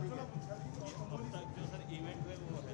अब तक जो सर इवेंट हुए वो है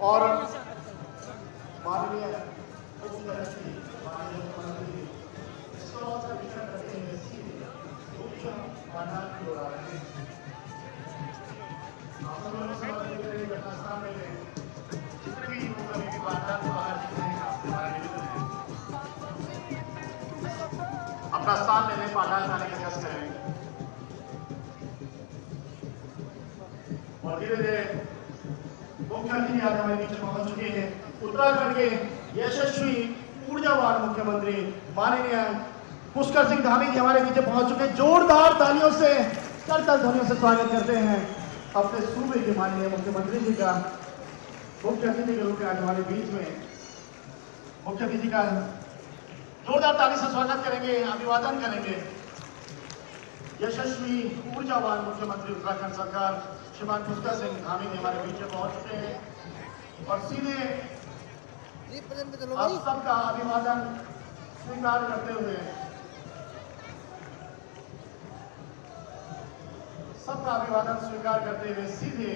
और माननीय मुख्यमंत्री माननीय मुख्यमंत्री इसका विषय करते हुए मुख्य पाठा की ओर आ रहे हैं। आप सब लोग समझ रहे हैं घटनास्थल में जितने भी लोग अभी भी बाजार से बाहर दिख रहे हैं हमारा निवेदन है अपना स्थान लेने पाठा जाने का कष्ट करें और धीरे धीरे मुख्य अतिथि आज हमारे बीच पहुंच चुके हैं। उत्तराखंड के यशस्वी ऊर्जावान मुख्यमंत्री माननीय पुष्कर सिंह धामी जी हमारे बीच पहुंच चुके हैं। जोरदार तालियों से करतल ध्वनियों से स्वागत करते हैं अपने सूबे के माननीय मुख्यमंत्री जी का। मुख्य अतिथि के रूप में आज हमारे बीच में मुख्य अतिथि का जोरदार ताली से स्वागत करेंगे, अभिवादन करेंगे। यशस्वी ऊर्जावान मुख्यमंत्री उत्तराखंड सरकार श्रीमान पुष्कर सिंह धामी जी हमारे बीच में पहुंच चुके हैं और सीधे आप सबका अभिवादन स्वीकार करते हुए सीधे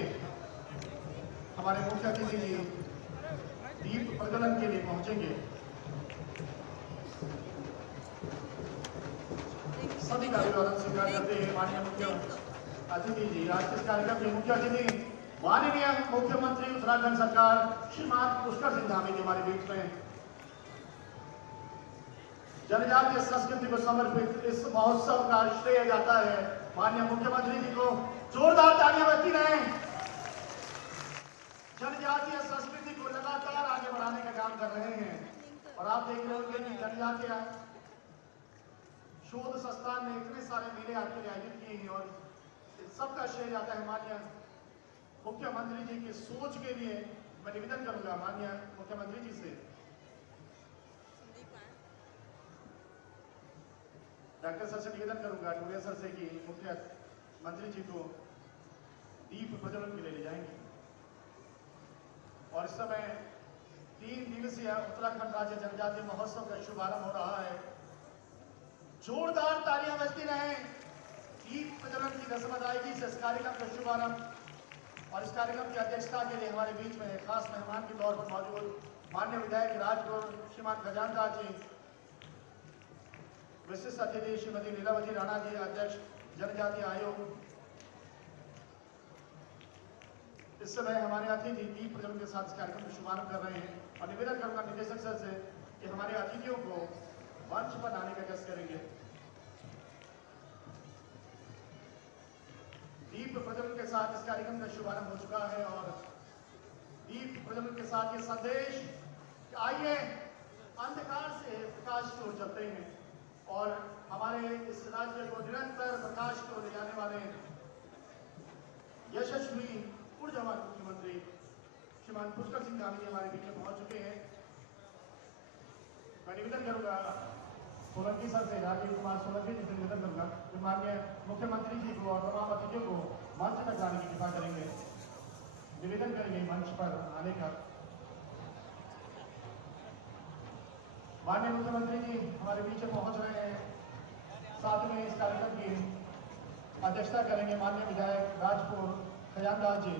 हमारे मुख्य अतिथि जी दीप प्रज्वलन के लिए पहुंचेंगे। सभी का अभिवादन स्वीकार करते हैं माननीय मुख्य अतिथि जी। आज के कार्यक्रम के मुख्य अतिथि माननीय मुख्यमंत्री उत्तराखंड सरकार श्रीमान पुष्कर सिंह धामी जी हमारे बीच में जनजातीय संस्कृति को समर्पित इस महोत्सव का श्रेय जाता है माननीय मुख्यमंत्री जी को। जोरदार तालियां बजती रहें। जनजातीय संस्कृति को लगातार आगे बढ़ाने का काम कर रहे हैं और आप देख रहे होंगे कि जनजातीय शोध संस्थान ने इतने सारे मेले आपके लिए आयोजित किए हैं और सबका श्रेय जाता है माननीय मुख्यमंत्री जी की सोच के लिए। मैं निवेदन करूंगा माननीय मुख्यमंत्री जी से, डॉक्टर सर से निवेदन करूंगा, टूरिया सर से कि मुख्यमंत्री जी को दीप प्रज्वलन के लिए ले जाएंगे। और इस समय 3 दिवसीय उत्तराखंड राज्य जनजातीय महोत्सव का शुभारंभ हो रहा है। जोरदार तालियां बजती रहें। दीप प्रज्वलन की रस्म अदायगी से इस कार्यक्रम का शुभारंभ और इस कार्यक्रम की अध्यक्षता के लिए हमारे बीच में खास मेहमान के तौर पर मौजूद माननीय विधायक राजपुर श्रीमान खजानदार जी, विशिष्ट अतिथि श्रीमती लीलावती राणा जी, अध्यक्ष जनजातीय आयोग। इस समय हमारे अतिथि दीप प्रज्वलन के साथ इस कार्यक्रम का शुभारंभ कर रहे हैं और निवेदन करूंगा निदेशक सर से कि हमारे अतिथियों को मंच पर आने का कष्ट करेंगे। दीप प्रज्वलन के साथ इस कार्यक्रम का शुभारंभ हो चुका है और दीप प्रज्वलन के साथ ये संदेश कि आइए अंधकार से प्रकाश की ओर चलते हैं। और हमारे इस राज्य को निरंतर प्रकाश को ले जाने वाले यशस्वी ऊर्जावान मुख्यमंत्री श्रीमान पुष्कर सिंह धामी जी हमारे बीच में पहुंच चुके हैं। मैं निवेदन करूंगा सोलंकी सर से, राजीव कुमार सोलंकी जी से निवेदन करूंगा कि माननीय मुख्यमंत्री जी को और तमाम अतिथियों को मंच तक जाने की कृपा करेंगे, निवेदन करेंगे मंच पर आने का। माननीय मुख्यमंत्री जी हमारे बीच में पहुंच रहे हैं। साथ में इस कार्यक्रम की अध्यक्षता करेंगे माननीय विधायक राजपुर खजानदास जी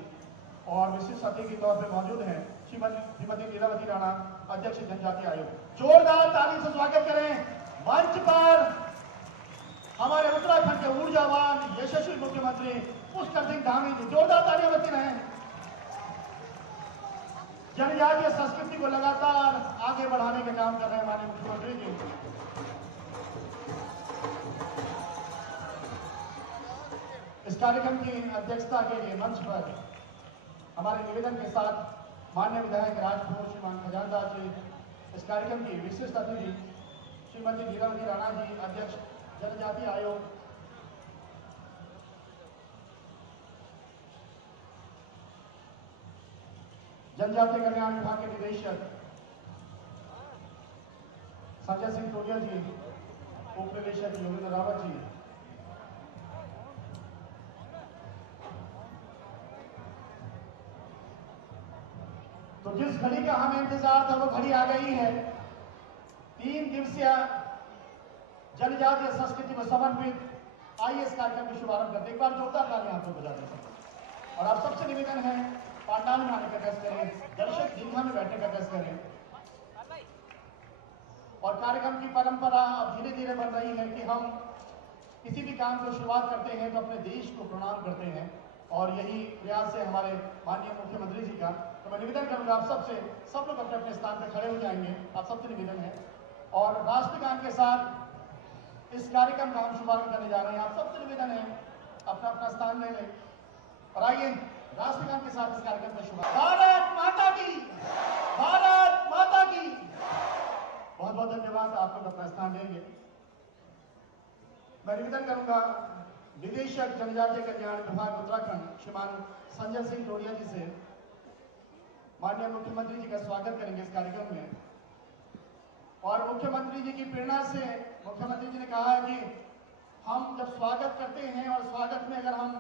और विशिष्ट अतिथि के तौर पर मौजूद हैं श्रीमती लीलावती राणा, अध्यक्ष जनजातीय आयोग। जोरदार ताली से स्वागत करें मंच पर हमारे उत्तराखंड के ऊर्जावान यशस्वी मुख्यमंत्री पुष्कर सिंह धामी जी। जोरदार तालियां बजती रहें। जनजातीय संस्कृति को लगातार आगे बढ़ाने का काम कर रहे हैं माननीय मुख्यमंत्री जी। इस कार्यक्रम की अध्यक्षता के लिए मंच पर हमारे निवेदन के साथ माननीय विधायक राजपुर श्रीमान खजानदास जी, इस कार्यक्रम की विशिष्ट अतिथि श्रीमती लीलावती राणा जी, अध्यक्ष जनजातीय आयोग, जनजातीय कल्याण विभाग के निदेशक संजय सिंह टोलिया जी, उप निदेशक योगेंद्र रावत जी, तो जिस घड़ी का हमें इंतजार था वो घड़ी आ गई है। 3 दिवसीय जनजातीय संस्कृति में समर्पित आइए इस कार्यक्रम का शुभारंभ करते। एक बार जोरदार तालियां आपको बजा दें। और आप सबसे निवेदन है पांडाल में आने का टेस्ट करें, दर्शक दीर्घा में बैठने का टेस्ट करें। और कार्यक्रम की परंपरा अब धीरे धीरे बन रही है कि हम किसी भी काम को शुरुआत करते हैं तो अपने देश को प्रणाम करते हैं और यही प्रयास है हमारे माननीय मुख्यमंत्री जी का। तो मैं निवेदन करूंगा आप सबसे, सब लोग अपने अपने स्थान पर खड़े हो जाएंगे, आप सबसे निवेदन है। और राष्ट्रगान के साथ इस कार्यक्रम का हम शुभारंभ करने जा रहे हैं। आप सबसे निवेदन है अपना अपना स्थान ले लें और आइए राष्ट्रगान के साथ इस कार्यक्रम का शुभारंभ। भारत माता की, भारत माता की। बहुत बहुत धन्यवाद। आप लोग अपना स्थान लेंगे। मैं निवेदन करूंगा निदेशक जनजातीय कल्याण विभाग उत्तराखंड श्रीमान संजय सिंह टोलिया जी से, माननीय मुख्यमंत्री जी का स्वागत करेंगे इस कार्यक्रम में। और मुख्यमंत्री जी की प्रेरणा से मुख्यमंत्री जी ने कहा है कि हम जब स्वागत करते हैं और स्वागत में अगर हम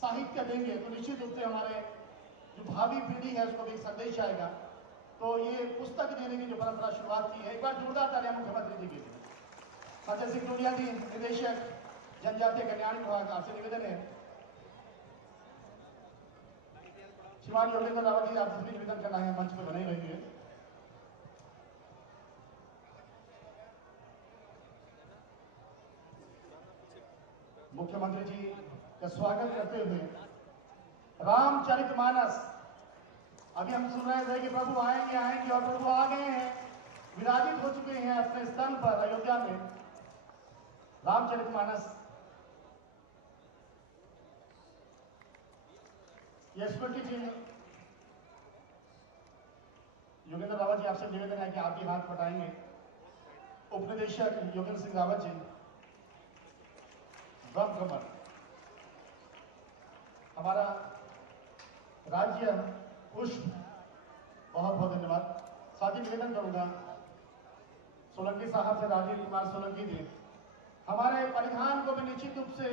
साहित्य देंगे तो निश्चित रूप से हमारे जो भावी पीढ़ी है उसको भी एक संदेश आएगा। तो ये पुस्तक देने की जो परंपरा शुरुआत की है, एक बार जोरदार तालियां मुख्यमंत्री जी की। संजय सिंह टोलिया जी, निदेशक जनजातीय कल्याण विभाग, आपसे निवेदन है। श्रीमान योगेंद्र रावत जी, आपसे भी निवेदन करना है, मंच पर बने रहिए। मुख्यमंत्री जी का स्वागत करते हुए रामचरितमानस, अभी हम सुन रहे थे कि प्रभु आएंगे आएंगे और प्रभु आ गए हैं, विराजित हो चुके हैं अपने स्थान पर अयोध्या में। रामचरितमानस ये स्मृति चिन्ह योगेंद्र रावत जी, आपसे निवेदन है कि आप भी हाथ पटाएंगे। उप निदेशक योगेंद्र सिंह रावत जी, ब्रह्म कमल, हमारा राज्य पुष्प, बहुत बहुत धन्यवाद। साथ ही निवेदन करूंगा सोलंकी साहब से, राजीव कुमार सोलंकी जी, हमारे परिधान को भी निश्चित रूप से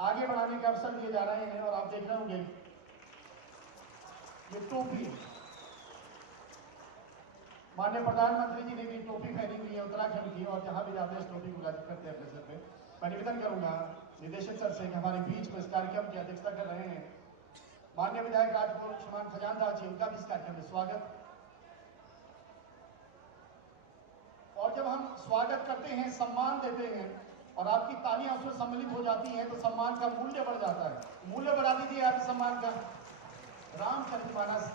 आगे बढ़ाने के अवसर दिए जा रहे हैं। और आप देख रहे होंगे ये टोपी, माननीय प्रधानमंत्री जी ने भी टोपी पहनी हुई है उत्तराखंड की, और जहां भी जाते हैं इस टोपी को विराजित करते हैं अपने सर पे। मैं निवेदन करूंगा निदेशक सर से कि हमारे बीच में इस कार्यक्रम की अध्यक्षता कर रहे हैं माननीय विधायक राजपुर श्रीमान खजानदास जी, उनका भी इस कार्यक्रम में स्वागत। और जब हम स्वागत करते हैं, सम्मान देते हैं और आपकी तालियां उसमें सम्मिलित हो जाती हैं तो सम्मान का मूल्य बढ़ जाता है। मूल्य बढ़ा दीजिए आप सम्मान का। रामचरितमानस,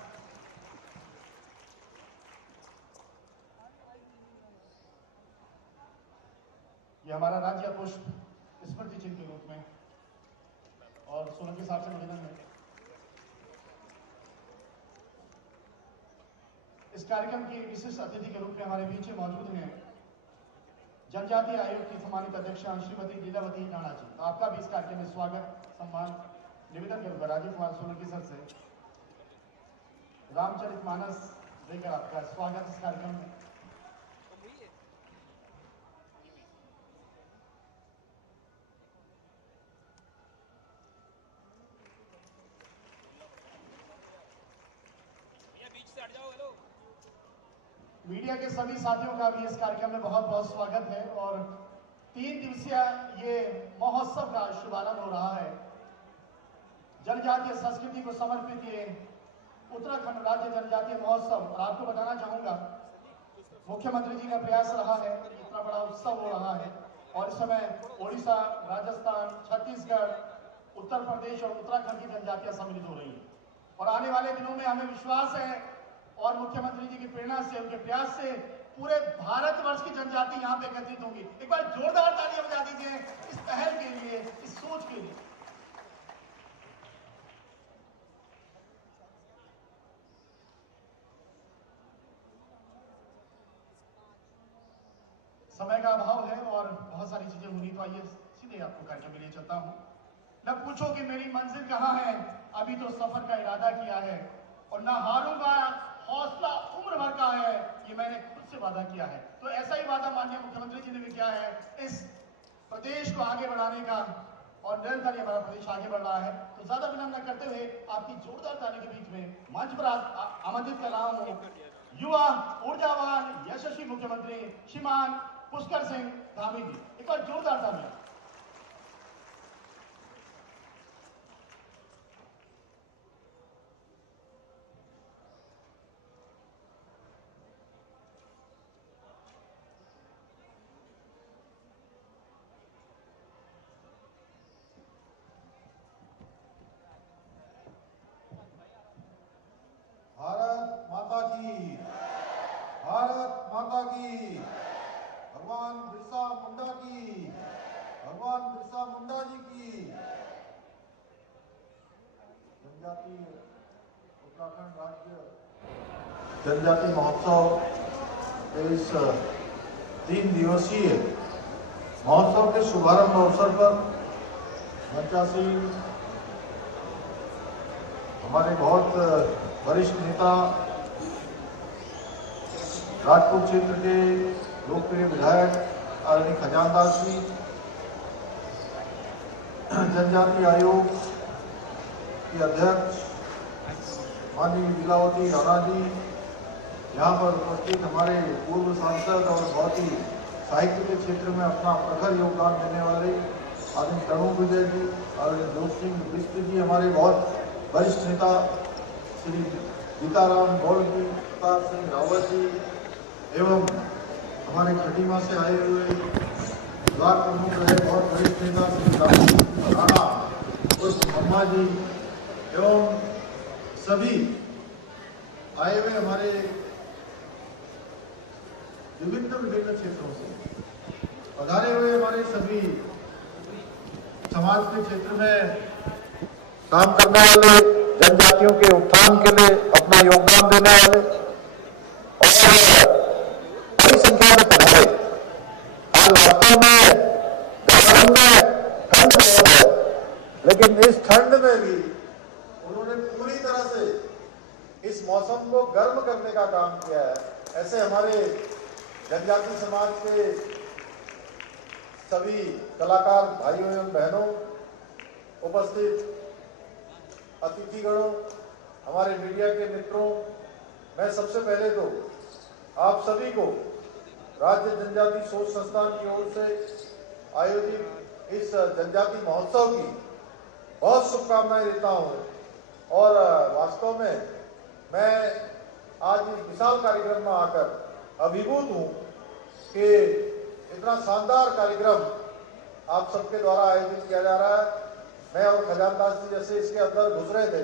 ये हमारा राज्य पुष्प स्मृति चिन्ह के रूप में, और सोलंकी साहब से निवेदन है इस कार्यक्रम की विशिष्ट अतिथि के रूप में हमारे बीच में मौजूद हैं जनजातीय आयोग की सम्मानित अध्यक्षा श्रीमती लीलावती राणा जी, तो आपका भी इस कार्यक्रम में स्वागत सम्मान निवेदन करूंगा। राजीव कुमार सोलंकी सर से रामचरितमानस लेकर आपका स्वागत इस कार्यक्रम में। मीडिया के सभी साथियों का भी इस कार्यक्रम में बहुत बहुत स्वागत है और 3 दिवसीय ये महोत्सव का शुभारंभ हो रहा है। जनजातीय संस्कृति को समर्पित ये उत्तराखंड राज्य जनजातीय महोत्सव, और आपको बताना चाहूंगा मुख्यमंत्री जी का प्रयास रहा है, इतना बड़ा उत्सव हो रहा है और इस समय ओडिशा, राजस्थान, छत्तीसगढ़, उत्तर प्रदेश और उत्तराखंड की जनजातियां सम्मिलित हो रही है और आने वाले दिनों में हमें विश्वास है और मुख्यमंत्री जी की प्रेरणा से, उनके प्रयास से पूरे भारतवर्ष की जनजाति यहाँ पे एकत्रित होंगी। एक बार जोरदार तालियां बजा दीजिए इस पहल के लिए, इस सोच के लिए। समय का अभाव है और बहुत सारी चीजें होनी, तो आइए सीधे आपको कार्यक्रम के लिए चलता हूं। न पूछो कि मेरी मंजिल कहां है, अभी तो सफर का इरादा किया है और न हारूंगा, हौसला उम्र भर का है, ये मैंने खुद से वादा किया है। तो ऐसा ही वादा माननीय मुख्यमंत्री जी ने भी किया है इस प्रदेश को आगे बढ़ाने का और निरंतर हमारा प्रदेश आगे बढ़ रहा है। तो ज्यादा विलंब न करते हुए आपकी जोरदार ताली के बीच में मंच पर आमंत्रित कर रहा हूं युवा, ऊर्जावान, यशस्वी मुख्यमंत्री श्रीमान पुष्कर सिंह धामी जी। एक बार जोरदार तालियां। भारत माता की, भारत माता की, भगवान बिरसा मुंडा की, भगवान बिरसा मुंडा जी की। जनजाति उत्तराखंड राज्य जनजाति महोत्सव इस 3 दिवसीय महोत्सव के शुभारंभ अवसर पर मंचासीन हमारे बहुत वरिष्ठ नेता, राजपुर क्षेत्र के लोकप्रिय विधायक आदरणीय खजानदास जी, जनजातीय आयोग के अध्यक्ष माननीय लीलावती राणा जी, यहाँ पर उपस्थित हमारे पूर्व सांसद और बहुत ही साहित्य के क्षेत्र में अपना प्रखर योगदान देने वाले आदरणीय तरुण विजय जी, आदरणीय जोश सिंह बिष्ट जी, हमारे बहुत वरिष्ठ नेता श्री सीताराम गौड़ जी, प्रताप सिंह रावत जी एवं हमारे खटीमा से आए हुए ब्लॉक प्रमुख रहे बहुत वरिष्ठ नेता श्री राणा उर्फ मम्मा जी एवं सभी आए हुए हमारे विभिन्न क्षेत्रों से पधारे हुए हमारे सभी समाज के क्षेत्र में काम करने वाले, जनजातियों के उत्थान के लिए अपना योगदान देने वाले और बड़ी संख्या में पधारे। आज वास्तव में गर्म में ठंड बहुत है, लेकिन इस ठंड में भी उन्होंने पूरी तरह से इस मौसम को गर्म करने का काम किया है। ऐसे हमारे जनजाति समाज के सभी कलाकार भाइयों एवं बहनों, उपस्थित अतिथिगणों, हमारे मीडिया के मित्रों, मैं सबसे पहले तो आप सभी को राज्य जनजाति शोध संस्थान की ओर से आयोजित इस जनजाति महोत्सव की बहुत शुभकामनाएं देता हूं और वास्तव में मैं आज इस विशाल कार्यक्रम में आकर अभिभूत हूं कि इतना शानदार कार्यक्रम आप सबके द्वारा आयोजित किया जा रहा है। मैं और खजानदास जी जैसे इसके अंदर घुस रहे थे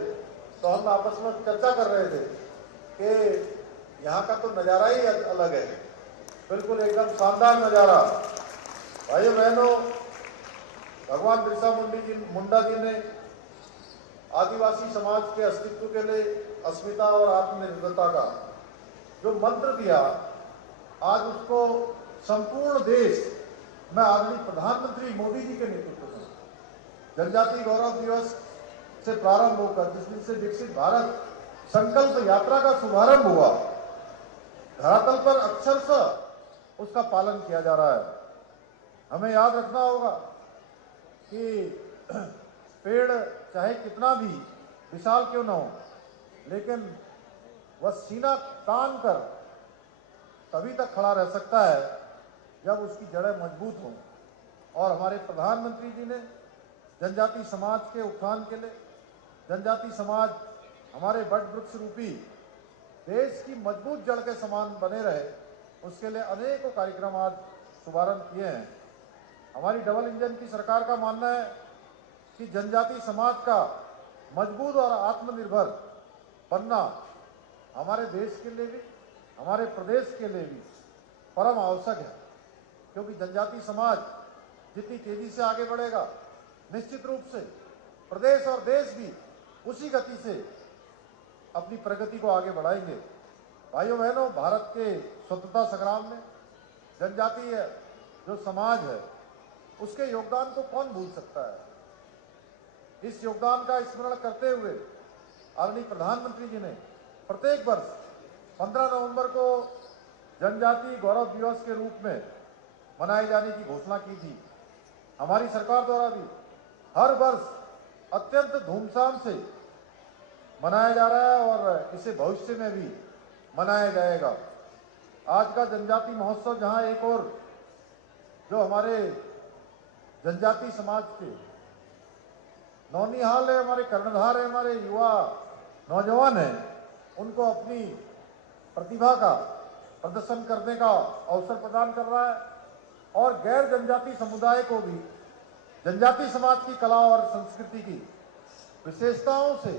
तो हम आपस में चर्चा कर रहे थे कि यहाँ का तो नज़ारा ही अलग है, बिल्कुल एकदम शानदार नज़ारा। भाइयों बहनों, भगवान बिरसा मुंडा जी ने आदिवासी समाज के अस्तित्व के लिए अस्मिता और आत्मनिर्भरता का जो मंत्र दिया, आज उसको संपूर्ण देश में आदरणीय प्रधानमंत्री मोदी जी के नेतृत्व में जनजातीय गौरव दिवस से प्रारंभ होकर जिस दिन से विकसित भारत संकल्प यात्रा का शुभारंभ हुआ, धरातल पर अक्षरशः उसका पालन किया जा रहा है। हमें याद रखना होगा कि पेड़ चाहे कितना भी विशाल क्यों न हो, लेकिन वह सीना तान कर तभी तक खड़ा रह सकता है जब उसकी जड़ें मजबूत हों। और हमारे प्रधानमंत्री जी ने जनजाति समाज के उत्थान के लिए, जनजाति समाज हमारे वट वृक्ष रूपी देश की मजबूत जड़ के समान बने रहे, उसके लिए अनेकों कार्यक्रम आज शुभारंभ किए हैं। हमारी डबल इंजन की सरकार का मानना है कि जनजाति समाज का मजबूत और आत्मनिर्भर बनना हमारे देश के लिए भी, हमारे प्रदेश के लिए भी परम आवश्यक है, क्योंकि जनजाति समाज जितनी तेजी से आगे बढ़ेगा, निश्चित रूप से प्रदेश और देश भी उसी गति से अपनी प्रगति को आगे बढ़ाएंगे। भाइयों बहनों, भारत के स्वतंत्रता संग्राम में जनजातीय जो समाज है उसके योगदान को कौन भूल सकता है। इस योगदान का स्मरण करते हुए आदरणीय प्रधानमंत्री जी ने प्रत्येक वर्ष 15 नवंबर को जनजातीय गौरव दिवस के रूप में मनाए जाने की घोषणा की थी। हमारी सरकार द्वारा भी हर वर्ष अत्यंत धूमधाम से मनाया जा रहा है और इसे भविष्य में भी मनाया जाएगा। आज का जनजाति महोत्सव, जहां एक और जो हमारे जनजाति समाज के नौनिहाल है, हमारे कर्णधार है, हमारे युवा नौजवान हैं, उनको अपनी प्रतिभा का प्रदर्शन करने का अवसर प्रदान कर रहा है और गैर जनजाति समुदाय को भी जनजाति समाज की कला और संस्कृति की विशेषताओं से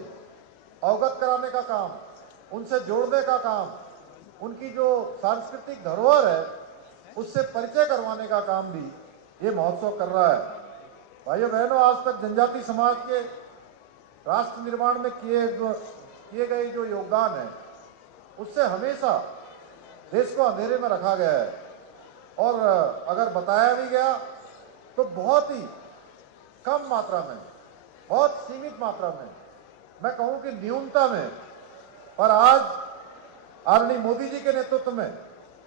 अवगत कराने का काम, उनसे जोड़ने का काम, उनकी जो सांस्कृतिक धरोहर है उससे परिचय करवाने का काम भी ये महोत्सव कर रहा है। भाइयों बहनों, आज तक जनजाति समाज के राष्ट्र निर्माण में किए गए जो योगदान है उससे हमेशा देश को अंधेरे में रखा गया है और अगर बताया भी गया तो बहुत ही कम मात्रा में, बहुत सीमित मात्रा में, मैं कहूं कि न्यूनता में। पर आज आदरणीय मोदी जी के नेतृत्व में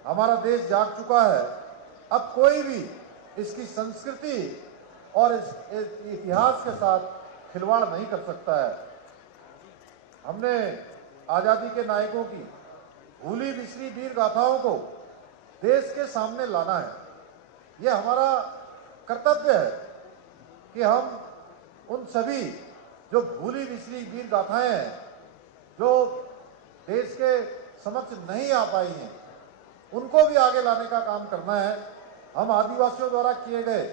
हमारा देश जाग चुका है। अब कोई भी इसकी संस्कृति और इस इतिहास के साथ खिलवाड़ नहीं कर सकता है। हमने आजादी के नायकों की भूली बिसरी वीर गाथाओं को देश के सामने लाना है। यह हमारा कर्तव्य है कि हम उन सभी जो भूली बिसरी वीर गाथाएं हैं, जो देश के समक्ष नहीं आ पाई हैं, उनको भी आगे लाने का काम करना है। हम आदिवासियों द्वारा किए गए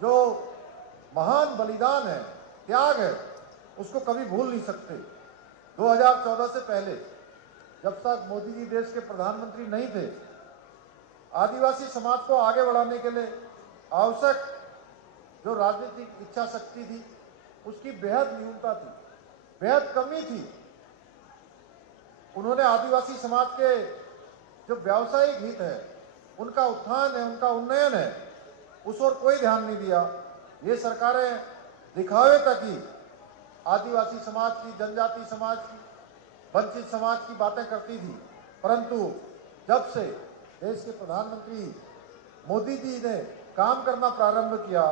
जो महान बलिदान है, त्याग है, उसको कभी भूल नहीं सकते। 2014 से पहले, जब तक मोदी जी देश के प्रधानमंत्री नहीं थे, आदिवासी समाज को आगे बढ़ाने के लिए आवश्यक जो राजनीतिक इच्छा शक्ति थी उसकी बेहद न्यूनता थी, बेहद कमी थी। उन्होंने आदिवासी समाज के जो व्यावसायिक हित है, उनका उत्थान है, उनका उन्नयन है, उस ओर कोई ध्यान नहीं दिया। ये सरकारें दिखावे तक ही आदिवासी समाज की, जनजाति समाज की, वंचित समाज की बातें करती थी। परंतु जब से देश के प्रधानमंत्री मोदी जी ने काम करना प्रारंभ किया,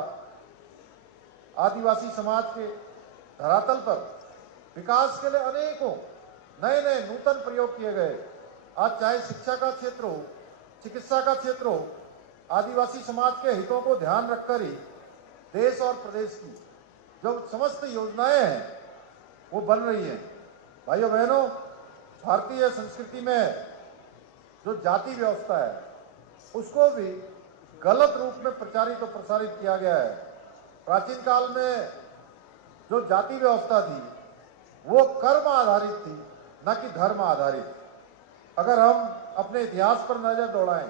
आदिवासी समाज के धरातल पर विकास के लिए अनेकों नए नए नूतन प्रयोग किए गए। आज चाहे शिक्षा का क्षेत्र हो, चिकित्सा का क्षेत्र हो, आदिवासी समाज के हितों को ध्यान रखकर ही देश और प्रदेश की जो समस्त योजनाएं हैं वो बन रही हैं। भाइयों बहनों, भारतीय संस्कृति में जो जाति व्यवस्था है उसको भी गलत रूप में प्रचारित और प्रसारित किया गया है। प्राचीन काल में जो जाति व्यवस्था थी वो कर्म आधारित थी, न कि धर्म आधारित। अगर हम अपने इतिहास पर नजर दौड़ाएं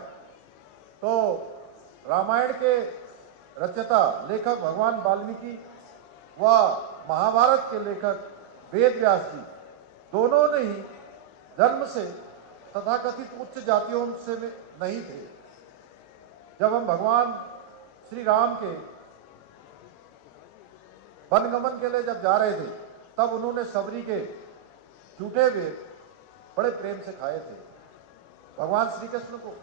तो रामायण के रचयिता लेखक भगवान वाल्मीकि व महाभारत के लेखक वेद व्यास जी दोनों ने ही जन्म से तथाकथित उच्च जातियों से नहीं थे। जब हम भगवान श्री राम के वनगमन के लिए जब जा रहे थे, तब उन्होंने सबरी के झूठे हुए बड़े प्रेम से खाए थे। भगवान श्री कृष्ण को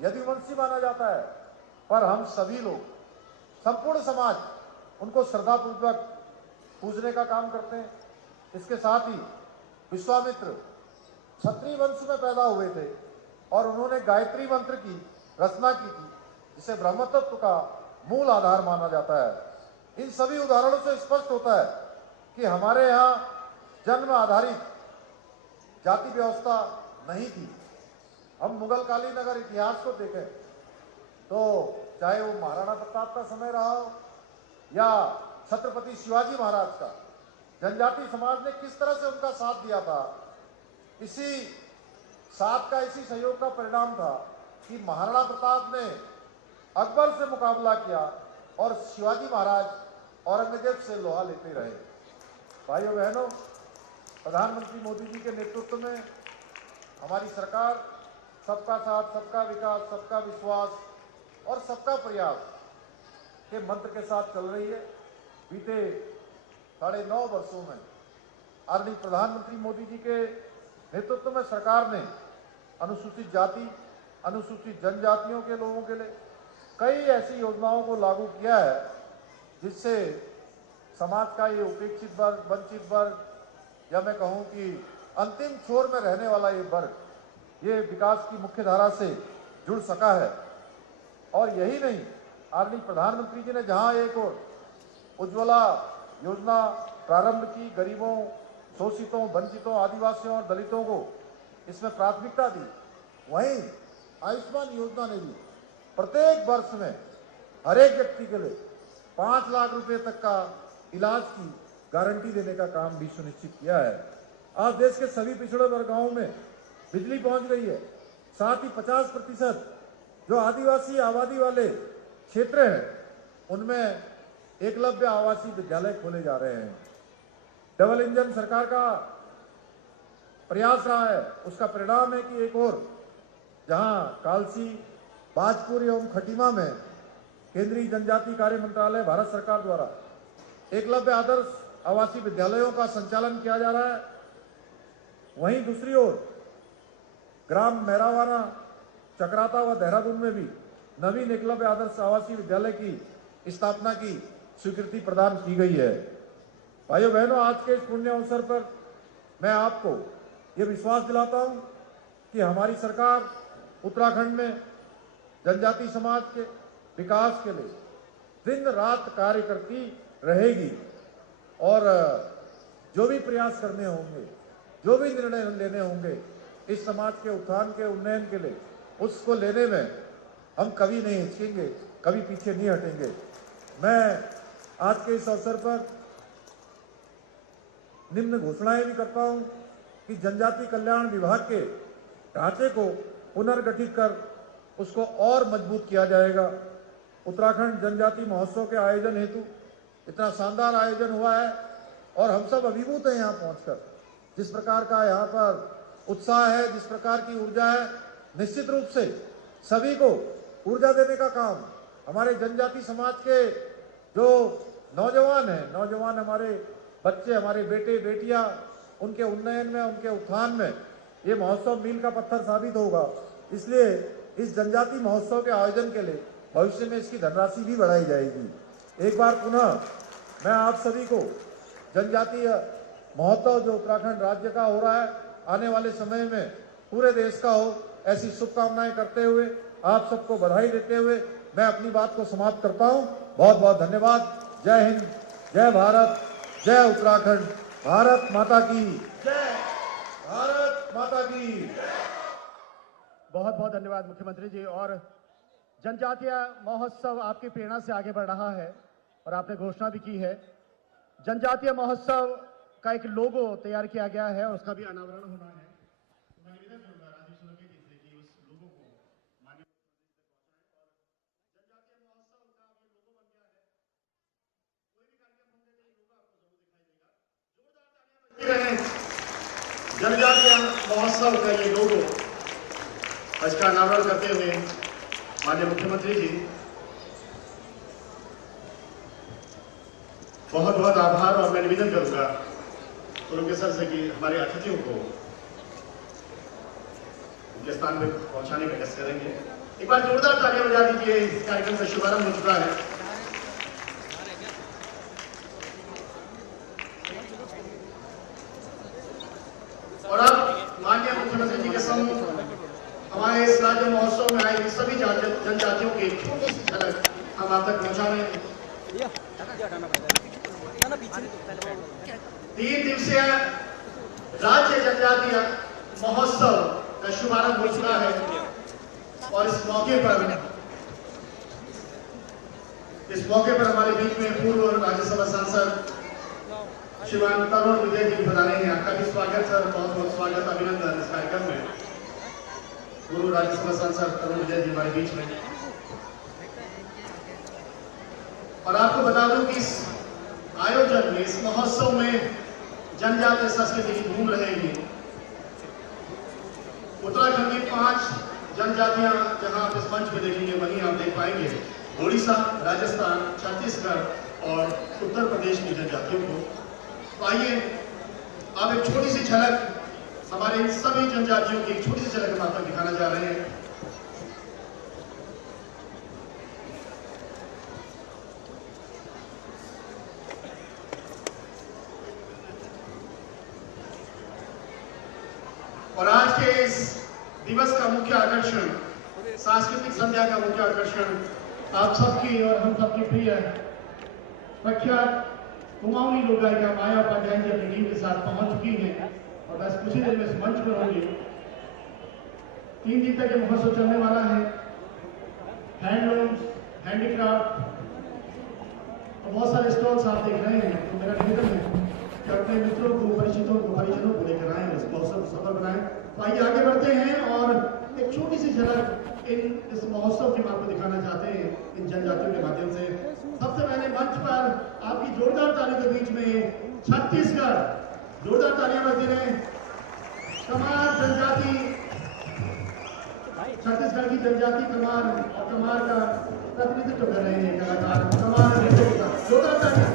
यदुवंशी माना जाता है, पर हम सभी लोग, संपूर्ण समाज उनको श्रद्धापूर्वक पूजने का काम करते हैं। इसके साथ ही विश्वामित्र क्षत्रिय वंश में पैदा हुए थे और उन्होंने गायत्री मंत्र की रचना की थी, जिसे ब्रह्म तत्व का मूल आधार माना जाता है। इन सभी उदाहरणों से स्पष्ट होता है कि हमारे यहाँ जन्म आधारित जाति व्यवस्था नहीं थी। हम मुगल कालीन अगर इतिहास को देखें तो चाहे वो महाराणा प्रताप का समय रहा हो या छत्रपति शिवाजी महाराज का, जनजाति समाज ने किस तरह से उनका साथ दिया था। इसी साथ का, इसी सहयोग का परिणाम था कि महाराणा प्रताप ने अकबर से मुकाबला किया और शिवाजी महाराज औरंगजेब से लोहा लेते रहे। भाइयों बहनों, प्रधानमंत्री मोदी जी के नेतृत्व में हमारी सरकार सबका साथ, सबका विकास, सबका विश्वास और सबका प्रयास के मंत्र के साथ चल रही है। बीते 9.5 वर्षों में आदरणीय प्रधानमंत्री मोदी जी के नेतृत्व में सरकार ने अनुसूचित जाति, अनुसूचित जनजातियों के लोगों के लिए कई ऐसी योजनाओं को लागू किया है, जिससे समाज का ये उपेक्षित वर्ग, वंचित वर्ग, या मैं कहूं कि अंतिम छोर में रहने वाला ये वर्ग, ये विकास की मुख्य धारा से जुड़ सका है। और यही नहीं, आदरणीय प्रधानमंत्री जी ने जहां एक और उज्ज्वला योजना प्रारंभ की, गरीबों, शोषितों, वंचितों, आदिवासियों और दलितों को इसमें प्राथमिकता दी, वहीं आयुष्मान योजना ने भी प्रत्येक वर्ष में हर एक व्यक्ति के लिए 5 लाख रुपए तक का इलाज की गारंटी देने का काम भी सुनिश्चित किया है। आज देश के सभी पिछड़े वर्ग गांवों में बिजली पहुंच गई है। साथ ही 50% जो आदिवासी आबादी वाले क्षेत्र हैं, उनमें एकलव्य आवासीय विद्यालय खोले जा रहे हैं। डबल इंजन सरकार का प्रयास रहा है, उसका परिणाम है कि एक और जहां कालसी, बाजपुर एवं खटीमा में केंद्रीय जनजाति कार्य मंत्रालय भारत सरकार द्वारा एकलव्य आदर्श आवासीय विद्यालयों का संचालन किया जा रहा है, वहीं दूसरी ओर ग्राम मैरावाना, चक्राता व देहरादून में भी नवीन एकलव्य आदर्श आवासीय विद्यालय की स्थापना की स्वीकृति प्रदान की गई है। भाइयों बहनों, आज के इस पुण्य अवसर पर मैं आपको ये विश्वास दिलाता हूं कि हमारी सरकार उत्तराखंड में जनजाति समाज के विकास के लिए दिन रात कार्य करती रहेगी और जो भी प्रयास करने होंगे, जो भी निर्णय लेने होंगे इस समाज के उत्थान के उन्नयन के लिए, उसको लेने में हम कभी नहीं हिचकेंगे, कभी पीछे नहीं हटेंगे। मैं आज के इस अवसर पर निम्न घोषणाएं भी करता हूं कि जनजाति कल्याण विभाग के ढांचे को पुनर्गठित कर उसको और मजबूत किया जाएगा। उत्तराखंड जनजाति महोत्सव के आयोजन हेतु इतना शानदार आयोजन हुआ है और हम सब अभिभूत हैं यहाँ पहुंचकर। जिस प्रकार का यहाँ पर उत्साह है, जिस प्रकार की ऊर्जा है, निश्चित रूप से सभी को ऊर्जा देने का काम हमारे जनजाति समाज के जो नौजवान हैं, नौजवान हमारे बच्चे, हमारे बेटे बेटियां, उनके उन्नयन में, उनके उत्थान में ये महोत्सव मील का पत्थर साबित होगा। इसलिए इस जनजाति महोत्सव के आयोजन के लिए भविष्य में इसकी धनराशि भी बढ़ाई जाएगी। एक बार पुनः मैं आप सभी को जनजातीय महोत्सव जो उत्तराखंड राज्य का हो रहा है, आने वाले समय में पूरे देश का हो, ऐसी शुभकामनाएं करते हुए, आप सबको बधाई देते हुए मैं अपनी बात को समाप्त करता हूं। बहुत बहुत धन्यवाद। जय हिंद, जय भारत, जय उत्तराखंड। भारत माता की जय, भारत माता की। बहुत बहुत धन्यवाद मुख्यमंत्री जी। और जनजातीय महोत्सव आपकी प्रेरणा से आगे बढ़ रहा है और आपने घोषणा भी की है। जनजातीय महोत्सव का एक लोगो तैयार किया गया है और उसका भी अनावरण होना है। मैं निवेदन करूंगा राजीव सोलंकी जी से कि उस लोगो को माननीय जनजातीय महोत्सव का ये लोगो बन गया है। कोई भी कार्यक्रम होंगे तो ये लोगो आपको जरूर दिखाई देगा। जोरदार तालियां बजती रहे। जनजातीय महोत्सव का ये लोगो इसका अनावरण करते हुए माननीय मुख्यमंत्री जी, बहुत बहुत आभार। और मैं निवेदन करूंगा उनके सर से कि हमारे अतिथियों को उनके स्थान में पहुंचाने का प्रयास करेंगे। एक बार जोरदार तालियां बजा दीजिए। इस कार्यक्रम का शुभारंभ हो चुका है। और अब माननीय मुख्यमंत्री जी के संग हमारे इस राज्य महोत्सव में आए सभी जनजातियों की छोटी सी झलक हम आप तक पहुंचा रहे हैं। 3 दिवसीय राज्य जनजातीय महोत्सव का शुभारंभ हो चुका है और इस मौके पर हमारे बीच में पूर्व राज्यसभा सांसद श्रीमान तरुण विजय जी बता रहे हैं। आपका भी स्वागत सर, बहुत बहुत स्वागत, अभिनंदन इस कार्यक्रम में। पूर्व राज्यसभा सांसद तरुण विजय जी हमारे बीच में। और आपको बता दूं कि इस आयोजन में, इस महोत्सव में जनजातीय संस्कृति की धूम रहेगी। उत्तराखंड की 5 जनजातियां जहां आप इस मंच में देखेंगे, वहीं आप देख पाएंगे ओडिशा, राजस्थान, छत्तीसगढ़ और उत्तर प्रदेश की जनजातियों को। तो आइए आप एक छोटी सी झलक हमारे इन सभी जनजातियों की एक छोटी सी झलक हम आप तक दिखाना जा रहे हैं। और आज के इस दिवस का मुख्य आकर्षण, सांस्कृतिक संध्या का मुख्य आकर्षण आप सबकी और हम सबकी प्रिय प्रख्यात कुमाऊनी लोक गायिका माया उपाध्याय जी अपनी टीम के साथ पहुंच चुकी हैं और बस कुछ ही देर में इस मंच पर होंगी। 3 दिन तक ये महोत्सव चलने वाला है। हैंडलूम, हैंडीक्राफ्ट और बहुत सारे स्टॉल्स आप देख रहे हैं। तो मेरा निवेदन है कि अपने मित्रों को, परिचितों को, परिजनों को लेकर आए, इस महोत्सव को सफल बनाएं। तो आइए आगे बढ़ते हैं और एक छोटी सी झलक इस महोत्सव की आपको दिखाना चाहते हैं इन जनजातियों के माध्यम से। सबसे पहले मंच पर आपकी जोरदार तालियों के बीच में छत्तीसगढ़, जोरदार तालियां बजती रहे। कमार जनजाति, छत्तीसगढ़ की जनजाति कमार और कमार का प्रतिनिधित्व कर रहे हैं कलाकार कमार नृत्य के साथ। जोरदार तालियां।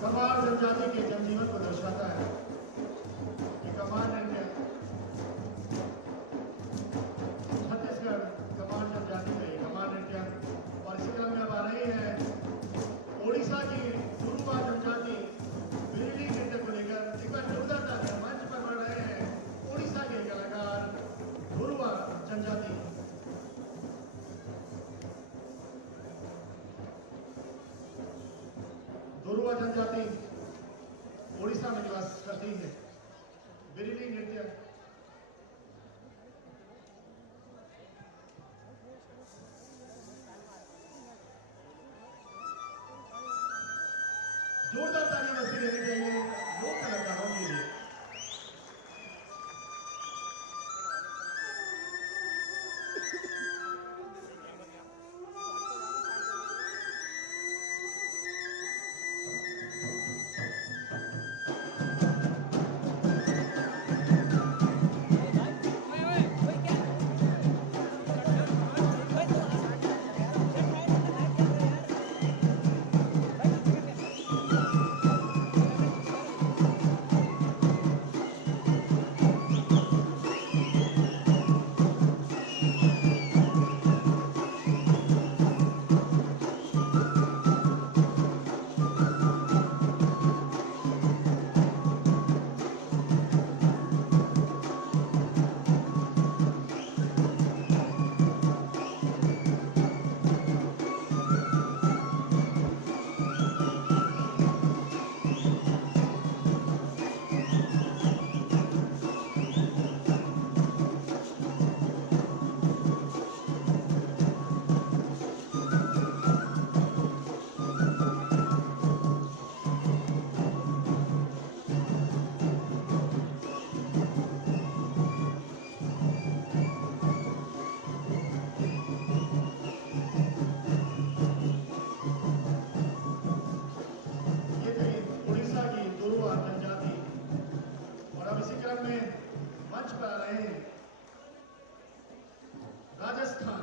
कमार जनजाति के जनजीवन को दर्शाता है। ये कमार नृत्य छत्तीसगढ़ कमार जनजाति का कमार नृत्य। और इसी क्रम में अब आ रही है ओडिशा की गुरुवा जनजाति बिरली नृत्य को लेकर। एक बार जोरदार तालियां। मंच पर बढ़ रहे हैं ओडिशा के कलाकार गुरुवा जनजाति। गुरुवा जनजाति ओडिशा में निवास करती है। बिरली नृत्य जोरदार तालियां बजती रहनी चाहिए। लोक कलाकार क्रम में मंच पर आ रहे हैं राजस्थान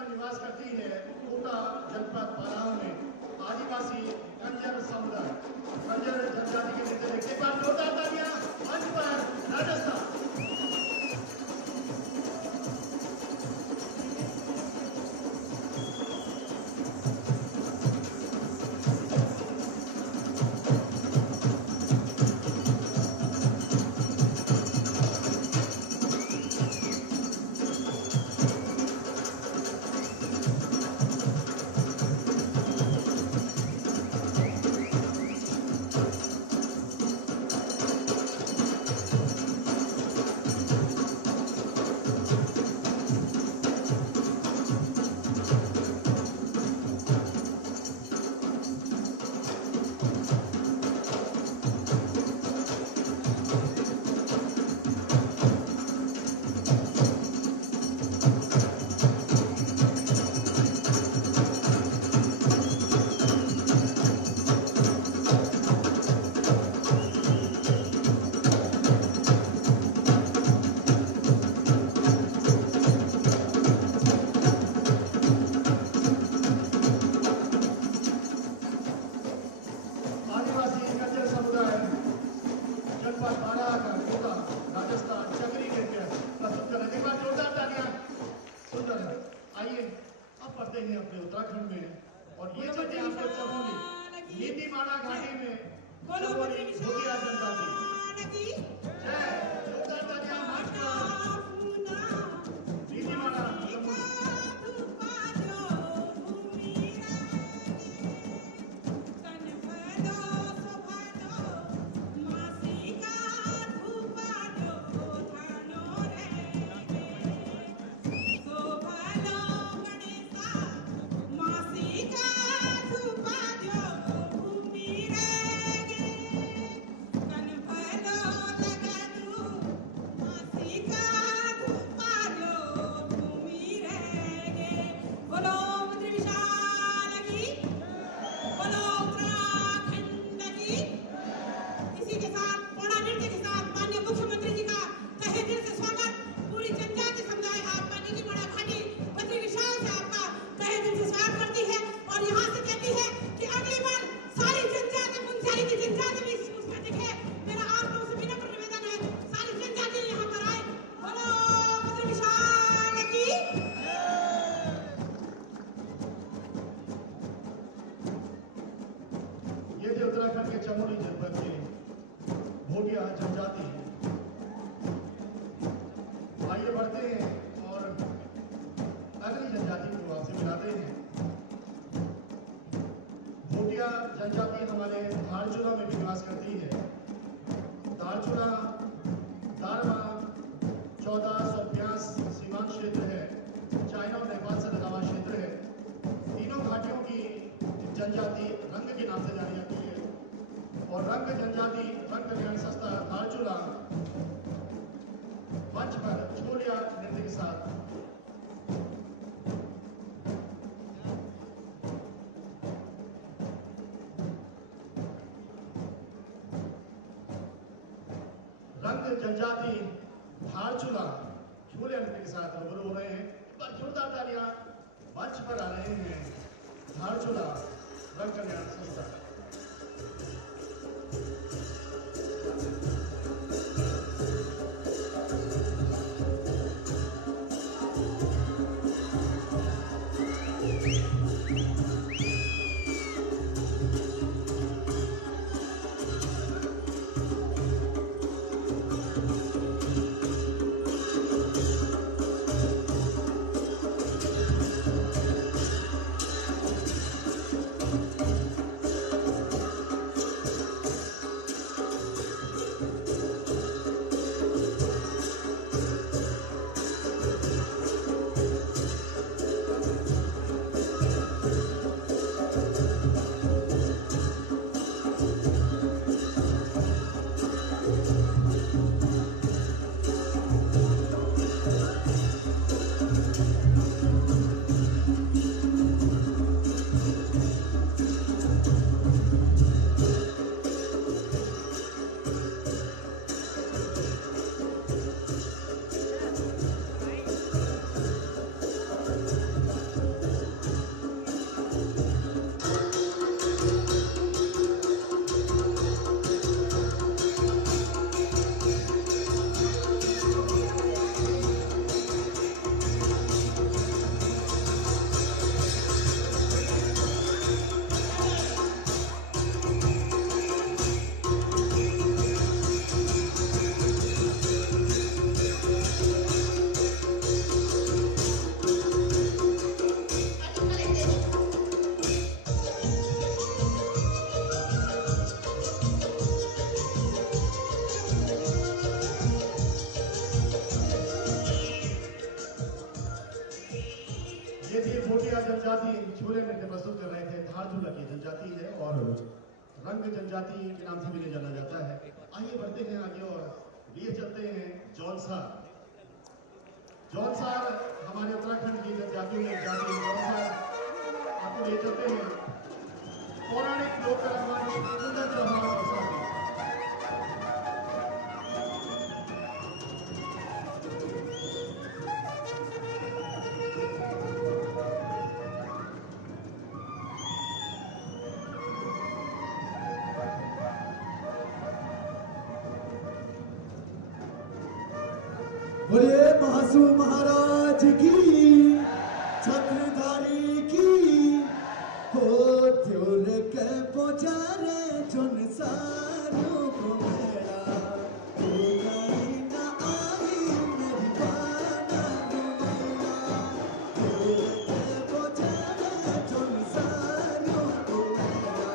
में निवास करती है कोटा जनपद बाराह में आदिवासी कंजर समुदाय कंजर जनजाति के नेता एक बार जोरदार तालियां मंच पर राजस्थान। आइए अब पढ़ते हैं अपने उत्तराखंड में और ये चलते हैं आपको चमोली नीतिमाला घाटी में चमोली भोटिया जनजाति जय जोरदार तालियां मंच पर नीतिमाला चमोली। उत्तराखंड के चमोली जनपद के भोटिया जनजाति आइए बढ़ते हैं और अगली जनजाति को आपसे मिलाते हैं। भोटिया जनजाति हमारे धारचूला में भी निवास करती है। धारचूला दारवा 1450 सीमांत क्षेत्र है, चाइना और नेपाल से लगा हुआ क्षेत्र है। तीनों घाटियों की जनजाति रंग के नाम से जानी जाती है और रंग जनजाति रंग कल्याण संस्था धारचूला मंच पर छोलिया नृत्य के साथ रंग जनजाति धारचूला छोलिया नृत्य के साथ रूबरू हो रहे हैं। एक बार जोरदार तालियां मंच पर आ रहे हैं धारचूला रंग कल्याण संस्था। जनजाति छोले नृत्य प्रस्तुत कर रहे थे। धारचूला की जनजाति है और रंग जनजाति के नाम से भी जाना जाता है। आइए बढ़ते हैं आगे और लिए चलते हैं जौनसार। जौनसार हमारे उत्तराखंड की जनजातियों में जाति है। जौनसार आपको लिए चलते हैं पौराणिक लोक कलाकार कुंदन चौहान और साथी। बोलिए महासू महाराज की, छत्रधारी की हो त्योर के पोचारे चुन सारों को मेरा तो कहीं ना आई मेरी पाना डुबैया त्योर के पोचारे चुन सारों को मेरा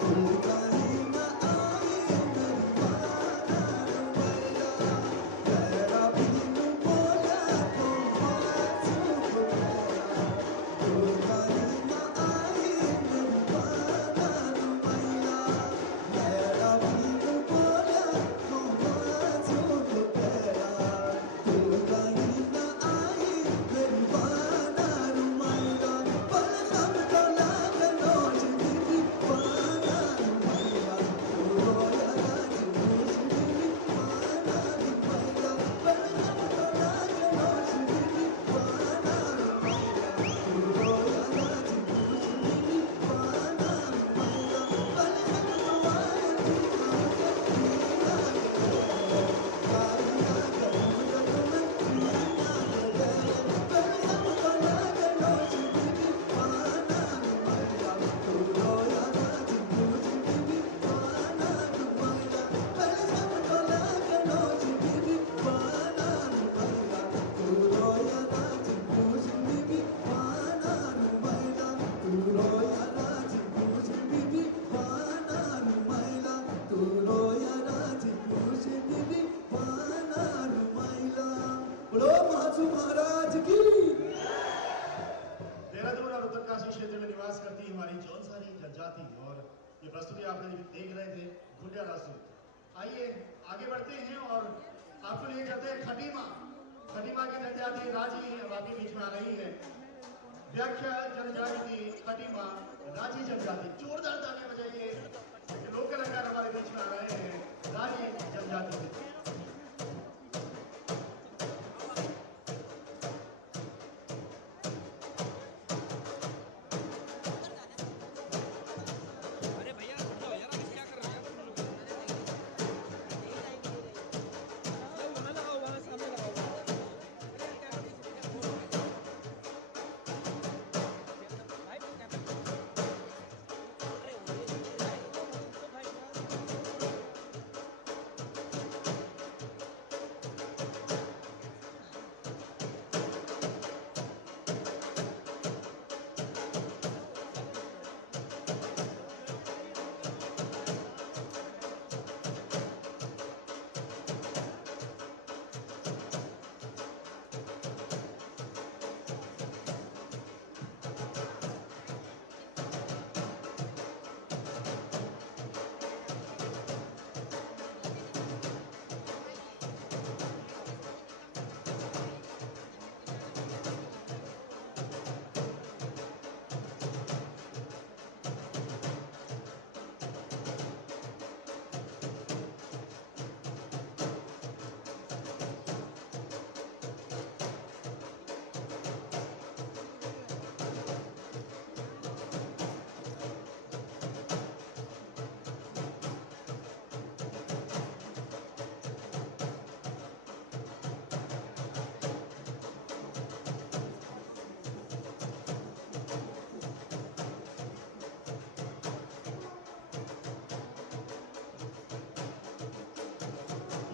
तो कहीं ना आई मेरी पाना डुबैया तेरा बिनु बोला तो मासू को मेरा तो कहीं ना आई मेरी पाना डुबैया तेरा बिनु बोला तो मासू को मेरा तो कहीं ना आई मेरी पाना डुबैया पल हम तो लाग नोच दीदी पाना डुबैया तो रोया राज खुश दीदी पाना डुबैया पल हम तो लाग नोच दीदी पाना डुबैया तो रोया राज खुश दीदी पाना डुबैया पल हम तो आए दीदी मीना कारिया करूंगा तुम्हें मीना गए पल हम तो लाग नोच दीदी पाना डुबैया तो रोया राज खुश दीदी पाना डुबैया पल हम तो लाग नोच दीदी पाना डुबैया तो रोया राज खुश दीदी पाना डुबैया तो रोया राज खुश दीदी पाना डुबैया तो रोया राज खुश दीदी पाना डुबैया। बोलो महासू महाराज की। देहरादून और उत्तरकाशी क्षेत्र में निवास करती हमारी जौनसारी जनजाति और ये प्रस्तुति आपने देख रहे थे गुंडिया रासू। आइए आगे बढ़ते हैं और आपको लिए जाते हैं खटीमा। खटीमा की जनजाति राजी अब आपके बीच में आ रही है। व्याख्या जनजाति खटीमा राजी जनजाति। जोरदार तालियां बजाइए। लोक कलाकार हमारे बीच में आ रहे हैं राजी जनजाति से। अरे भैया हट जाओ यार, अभी क्या कर रहे हैं वहाँ लगाओ, वहाँ सामने लगाओ।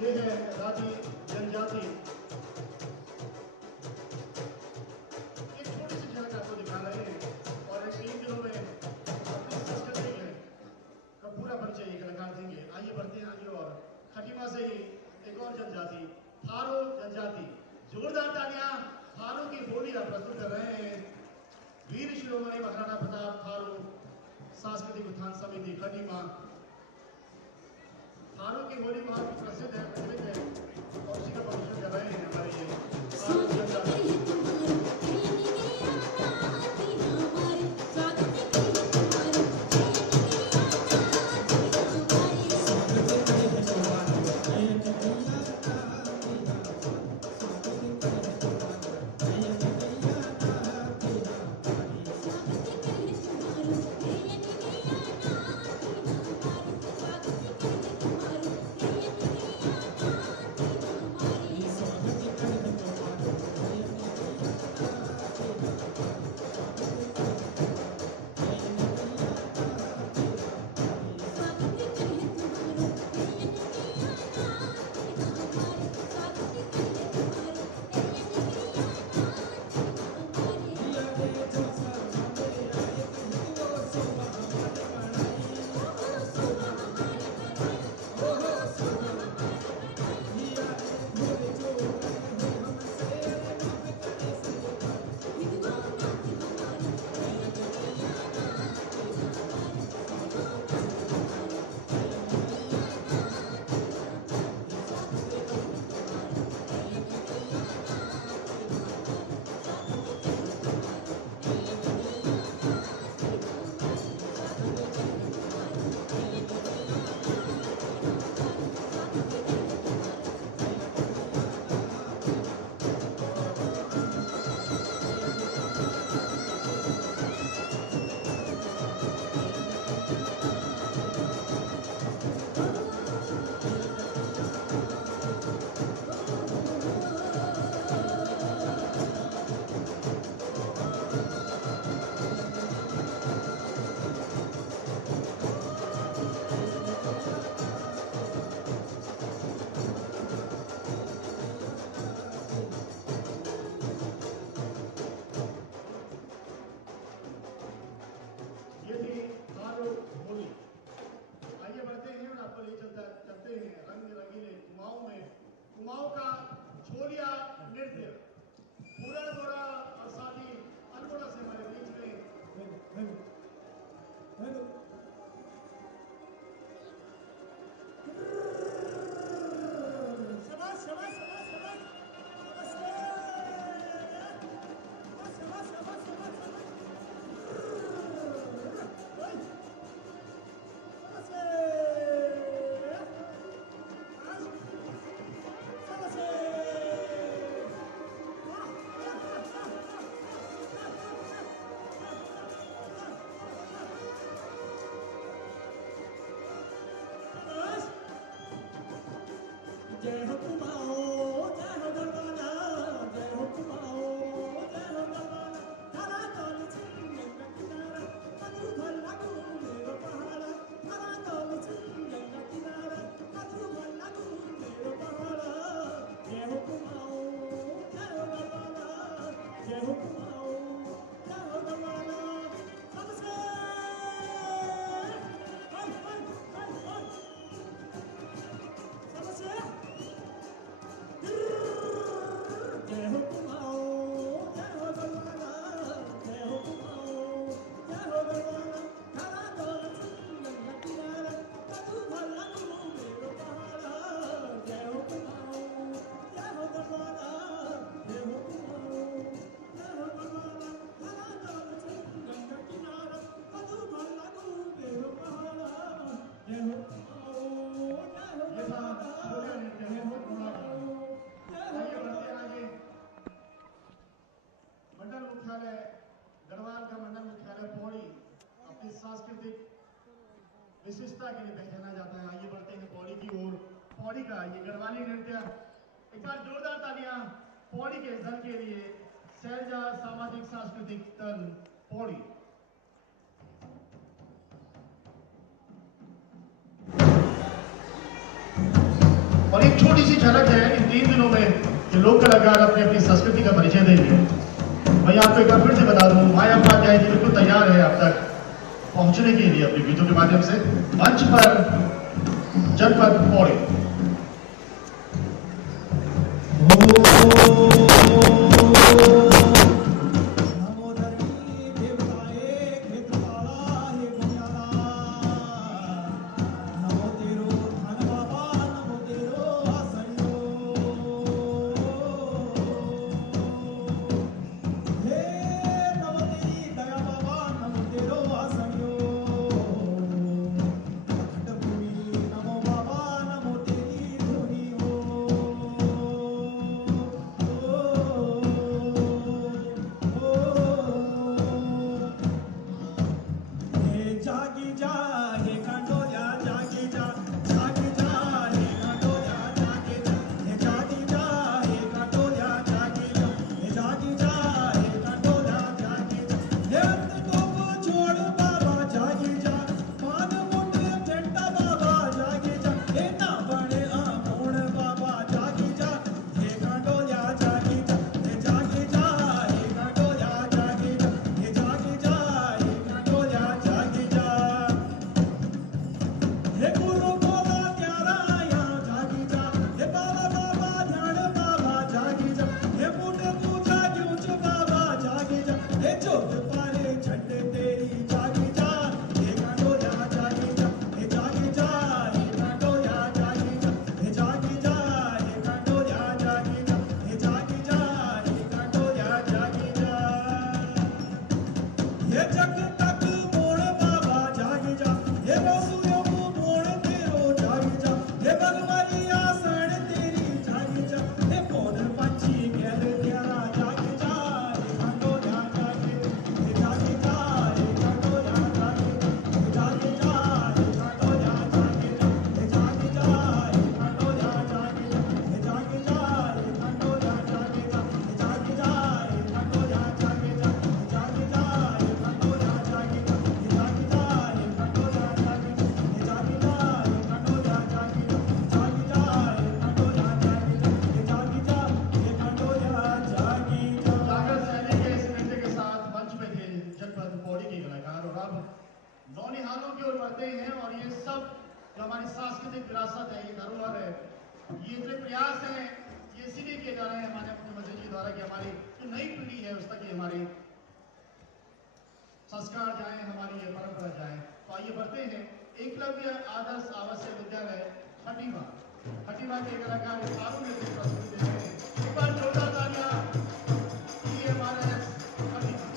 ये है राजी जनजाति। एक छोटी सी झलक आपको दिखा रहे हैं और इन 3 दिनों में अपनी संस्कृति का पूरा परिचय ये कलाकार देंगे। आइए बढ़ते हैं आगे और खटीमा से ही एक और जनजाति थारो जनजाति। जोरदार तालियां थारो की बोली आप प्रस्तुत कर रहे हैं वीर शिरोमणि महाराणा प्रताप थारू सांस्कृतिक उत्थान समिति खटीमा। थारू की होली बहुत प्रसिद्ध है, प्रचलित है और उसी का प्रदर्शन कर रहे हैं हमारे ये कुमाऊं का छोलिया नृत्य पूरा दौरा और साथ ही अल्मोड़ा से हमारे बीच में जय हो कुमाऊं, जय हो गरबाना, जय हो कुमाऊं, जय हो गरबाना, धरा तोल छिन्न किनारा, मधुबन लागू मेरो पहाड़ा, धरा तोल छिन्न किनारा, मधुबन लागू मेरो पहाड़ा। जय हो कुमाऊं, जय हो गरबाना, जय हो कुमाऊं, जय हो गरबाना, सबसे सबसे जय हो कुमाऊं, जय हो गरबाना, जय हो कुमाऊं, जय हो गरबाना, धरा तोल छिन्न किनारा, मधुबन लागू मेरो पहाड़ा। जय हो कुमाऊं, जय हो गरबाना, जय हो कुमाऊं, जय हो गरबाना, धरा तोल छिन्न किनारा, मधुबन लागू मेरो पहाड़ा। जय हो कुमाऊं, जय हो गरबाना, जय हो कुमाऊं, आइए बढ़ते हैं आगे। मंडल मुख्यालय गढ़वाल का मंडल मुख्यालय पौड़ी अपनी सांस्कृतिक विशिष्टता के लिए पहचाना जाता है। आइए बढ़ते हैं पौड़ी की ओर। पौड़ी का ये गढ़वाली नृत्य, एक बार जोरदार तालियां पौड़ी के इस दल के लिए। शैलजा सामाजिक सांस्कृतिक दल पौड़ी। और एक छोटी सी झलक है इन 3 दिनों में जो लोक कलाकार अपनी अपनी संस्कृति का परिचय देंगे। मैं आपको एक बार फिर से बता दूं, माया उपाध्याय जी बिल्कुल तैयार है आप तक पहुंचने के लिए अपने गीतों के माध्यम से। मंच पर जनपद पौड़ी। नमो धरणी बढ़ते हैं और ये सब जो हमारी सांस्कृतिक विरासत है, ये धरोहर है, ये इतने प्रयास हैं, ये इसीलिए किए जा रहे हैं हमारे मुख्यमंत्री जी द्वारा कि हमारी जो नई पीढ़ी है उस तक ये हमारी संस्कार जाए, हमारी ये परंपरा जाए। तो आइए बढ़ते हैं। एकलव्य आदर्श आवासीय विद्यालय खटीमा के कलाकार सारू ने प्रस्तुति दे रहे हैं। एक बार जोरदार तालियां। ये हमारा खटीमा।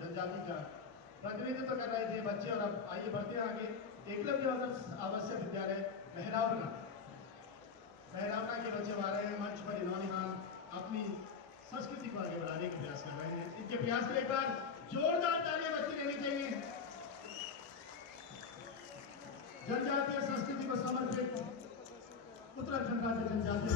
जनजाति का प्रतिनिधित्व कर रहे थे बच्चे। और अब आइए बढ़ते हैं आगे। एकलव्य आदर्श आवासीय विद्यालय मेहरावना के बच्चे आ रहे हैं मंच पर। इन्होंने अपनी संस्कृति को आगे बढ़ाने का प्रयास कर रहे हैं। इनके प्रयास पर एक बार जोरदार तालियां बच्चे लेनी चाहिए। जनजातीय संस्कृति को समर्पित उत्तराखंड राज्य जनजातीय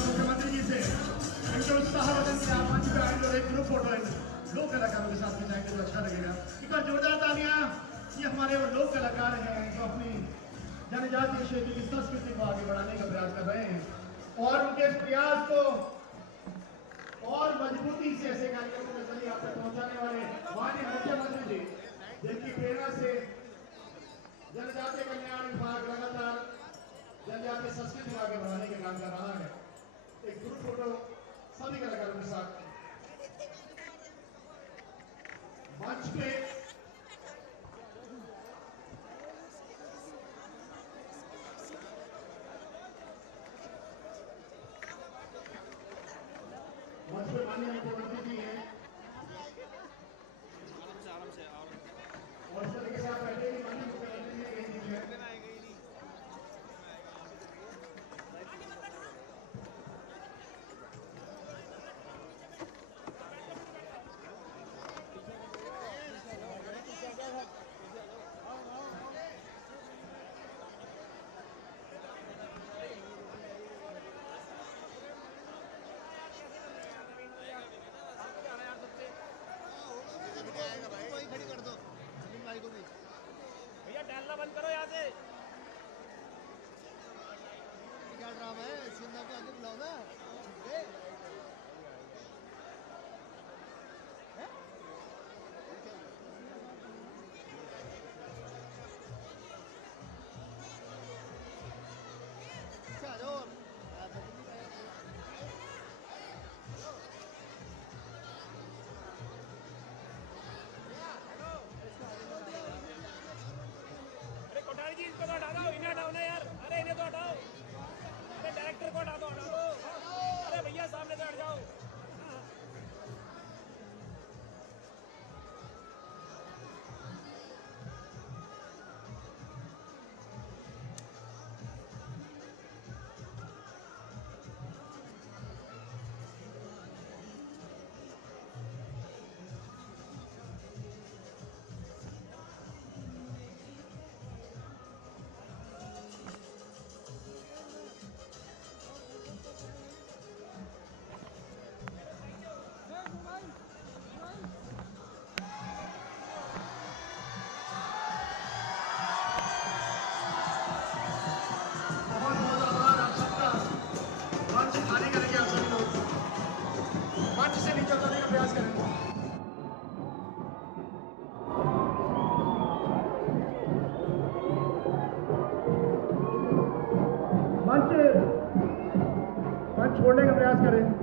मुख्यमंत्री जी से इनके उत्साहवर्धन के आप मंच पे आएंगे और एक ग्रुप फोटो लोक कलाकारों के साथ में जाएंगे तो अच्छा लगेगा। एक बार जोरदार तालियां। ये हमारे वो लोक कलाकार हैं जो अपनी जनजातीय क्षेत्र की संस्कृति को आगे बढ़ाने का प्रयास कर रहे हैं और उनके इस प्रयास को और मजबूती से ऐसे कार्यक्रमों के जरिए आप तक पहुंचाने वाले माननीय मुख्यमंत्री जी, जिनकी प्रेरणा से जनजातीय कल्याण विभाग लगातार जनजातीय संस्कृति को आगे बढ़ाने का काम कर रहा है। एक ग्रुप फोटो सभी कलाकारों के साथ मंच पे। मंच पे माननीय मुख्यमंत्री जी हैं और इस तरीके से आप बैठे कि माननीय मुख्यमंत्री जी कहीं दीजिए। भैया टहलना बंद करो यहाँ से। क्या ड्रामा है? सिंधा को आगे बुलाओ ना। अरे कोठारी जी इसको तो हटा दो, इन्हें हटाओ ना यार। अरे इन्हें तो हटाओ। अरे डायरेक्टर को हटा दो, हटा दो। अरे भैया सामने छोड़ने का प्रयास करें।